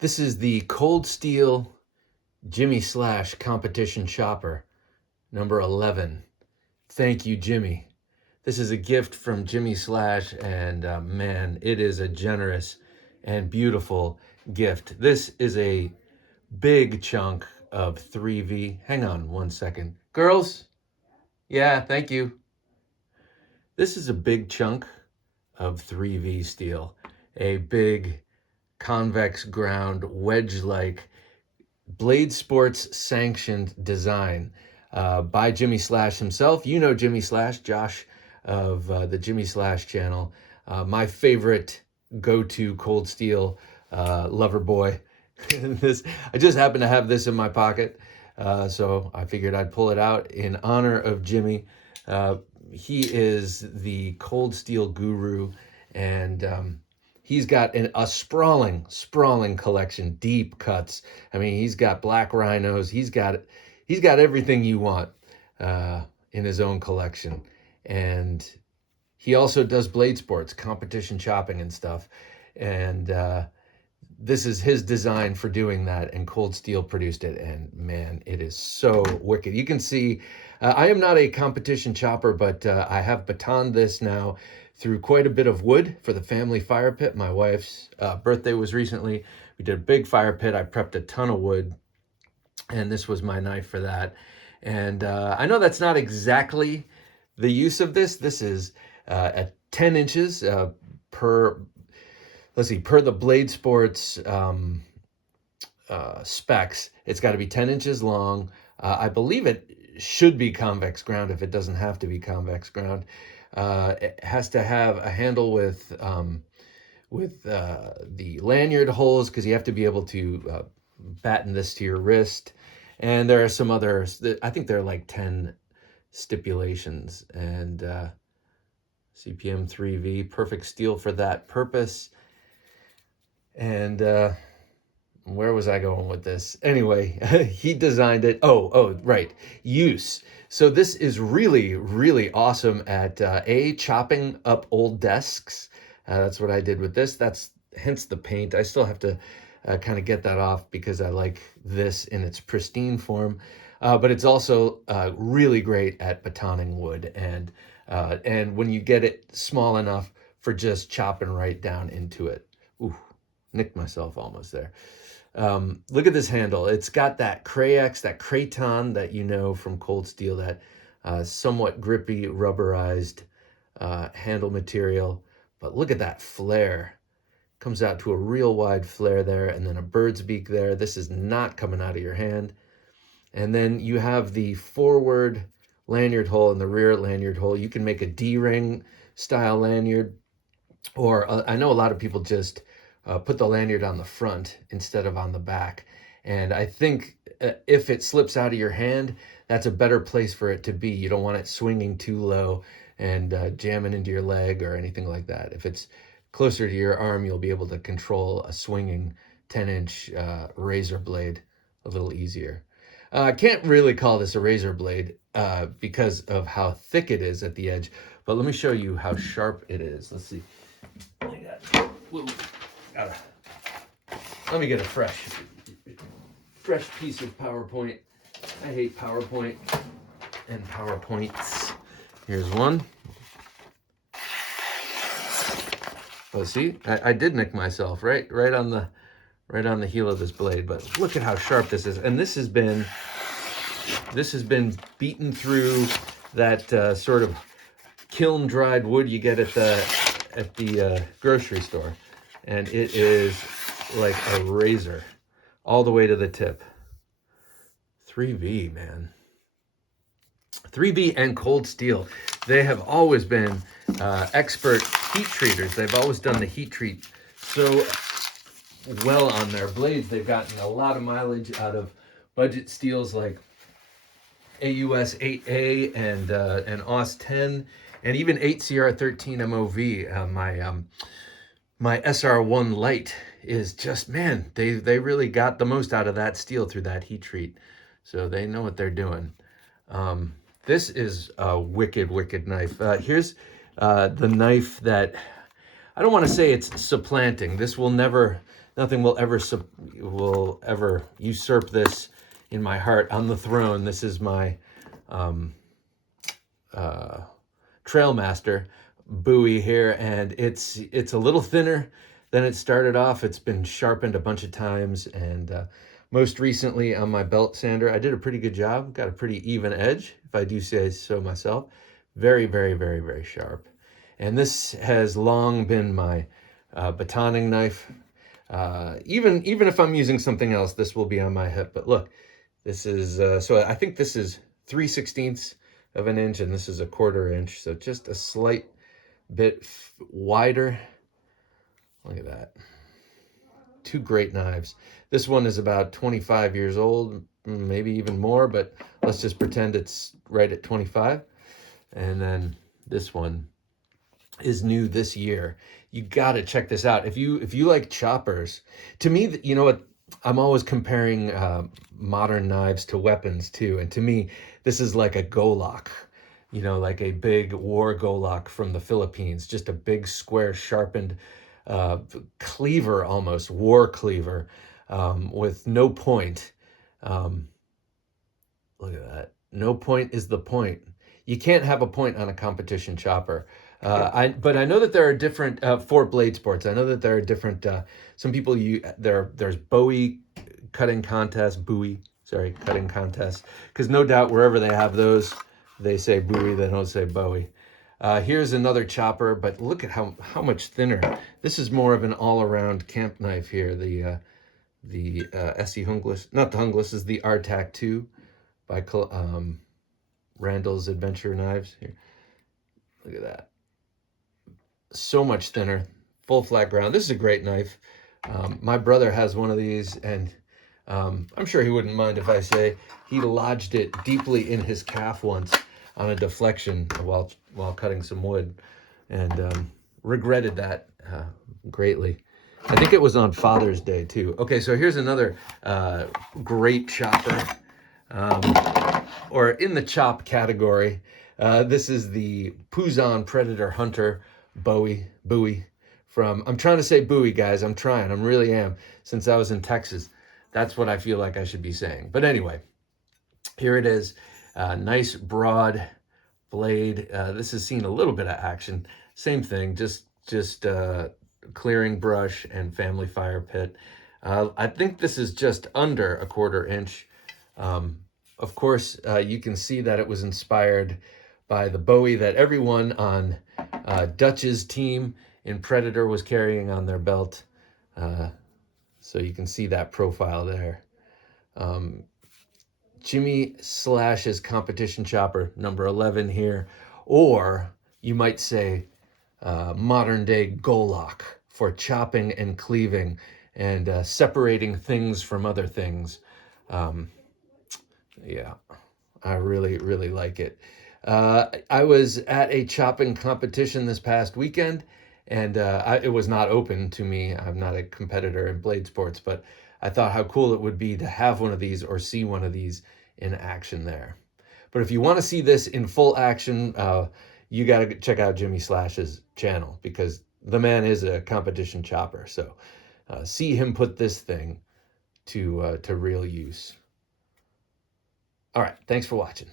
This is the Cold Steel Jimi Slash Competition Chopper, number 11. Thank you, Jimmy. This is a gift from Jimi Slash, and man, it is a generous and beautiful gift. This is a big chunk of 3V. Hang on one second. Girls? Yeah, thank you. This is a big chunk of 3V steel, a big convex ground wedge-like Blade Sports sanctioned design by Jimi Slash himself. You know Jimi Slash, Josh of the Jimi Slash channel. My favorite go-to cold steel lover boy. I just happen to have this in my pocket, so I figured I'd pull it out in honor of Jimmy. He is the cold steel guru, and he's got a sprawling collection, deep cuts. I mean, he's got black rhinos. He's got everything you want in his own collection. And he also does blade sports, competition chopping and stuff. And this is his design for doing that, and Cold Steel produced it. And man, it is so wicked. You can see, I am not a competition chopper, but I have batoned this now through quite a bit of wood for the family fire pit. My wife's birthday was recently. We did a big fire pit. I prepped a ton of wood, and this was my knife for that. And I know that's not exactly the use of this. This is at 10 inches per the Blade Sports specs. It's got to be 10 inches long. I believe it should be convex ground if it doesn't have to be convex ground. It has to have a handle with the lanyard holes, because you have to be able to batten this to your wrist. And there are some others. I think there are like 10 stipulations. And CPM 3V, perfect steel for that purpose. And where was I going with this? Anyway, he designed it. Oh, right. Use. So this is really, really awesome at chopping up old desks. That's what I did with this. That's hence the paint. I still have to kind of get that off because I like this in its pristine form. But it's also really great at batoning wood, and when you get it small enough for just chopping right down into it. Ooh, nicked myself almost there. Look at this handle. It's got that kraton that you know from cold steel, that somewhat grippy rubberized handle material. But look at that flare. Comes out to a real wide flare there, and then a bird's beak there. This is not coming out of your hand. And then you have the forward lanyard hole and the rear lanyard hole. You can make a D-ring style lanyard, or I know a lot of people just put the lanyard on the front instead of on the back. And I think if it slips out of your hand, that's a better place for it to be. You don't want it swinging too low and jamming into your leg or anything like that. If it's closer to your arm, you'll be able to control a swinging 10-inch razor blade a little easier. I can't really call this a razor blade because of how thick it is at the edge, but let me show you how sharp it is. Let's see. Let me get a fresh piece of PowerPoint. I hate PowerPoint and PowerPoints. Here's one. Oh, see, I did nick myself right on the heel of this blade. But look at how sharp this is, and this has been beaten through that sort of kiln dried wood you get at the grocery store, and it is like a razor all the way to the tip. 3V, man. 3V and cold steel, they have always been expert heat treaters. They've always done the heat treat so well on their blades. They've gotten a lot of mileage out of budget steels like AUS 8A and AUS 10, and even 8CR13 MOV. My SR1 Lite is just, man, they really got the most out of that steel through that heat treat. So they know what they're doing. This is a wicked knife. Here's the knife that, I don't want to say it's supplanting. This will never Nothing will ever usurp this in my heart on the throne. This is my Trailmaster Bowie here, and it's a little thinner than it started off. It's been sharpened a bunch of times, and most recently on my belt sander, I did a pretty good job. Got a pretty even edge, if I do say so myself. Very, very, very, very sharp. And this has long been my batoning knife. Even if I'm using something else, this will be on my hip. But look, this is, so I think this is 3/16 of an inch, and this is 1/4 inch. So just a slight bit wider. Look at that. Two great knives. This one is about 25 years old, maybe even more, but let's just pretend it's right at 25. And then this one is new this year. You got to check this out. If you like choppers, to me, you know what? I'm always comparing modern knives to weapons too. And to me, this is like a golok, you know, like a big war golok from the Philippines, just a big square sharpened cleaver, almost war cleaver, with no point. Look at that. No point is the point. You can't have a point on a competition chopper. But I know that there are different for blade sports. I know that there are different. Some people there's Bowie cutting contests, cutting contests. Because no doubt wherever they have those, they say Bowie. They don't say Bowie. Here's another chopper, but look at how much thinner. This is more of an all-around camp knife here. The SE Hunglis, not the Hunglis, is the Artac 2 by Randall's Adventure Knives. Here, look at that. So much thinner, full flat ground. This is a great knife. My brother has one of these, and I'm sure he wouldn't mind if I say he lodged it deeply in his calf once on a deflection while cutting some wood, and regretted that greatly. I think it was on Father's Day too. Okay, so here's another great chopper, or in the chop category. This is the Puzon Predator Hunter Bowie from, I'm trying to say Bowie, guys. I'm trying. I really am. Since I was in Texas, that's what I feel like I should be saying. But anyway, here it is. Nice broad blade. This has seen a little bit of action. Same thing, just clearing brush and family fire pit. I think this is just under 1/4 inch. Of course, you can see that it was inspired by the Bowie that everyone on Dutch's team in Predator was carrying on their belt. So you can see that profile there. Jimi Slash's competition chopper, number 11 here. Or you might say modern day golok for chopping and cleaving and separating things from other things. Yeah, I really, really like it. I was at a chopping competition this past weekend, and it was not open to me. I'm not a competitor in blade sports, but I thought how cool it would be to have one of these or see one of these in action there. But if you want to see this in full action, you got to check out Jimi Slash's channel, because the man is a competition chopper. So see him put this thing to real use. All right, thanks for watching.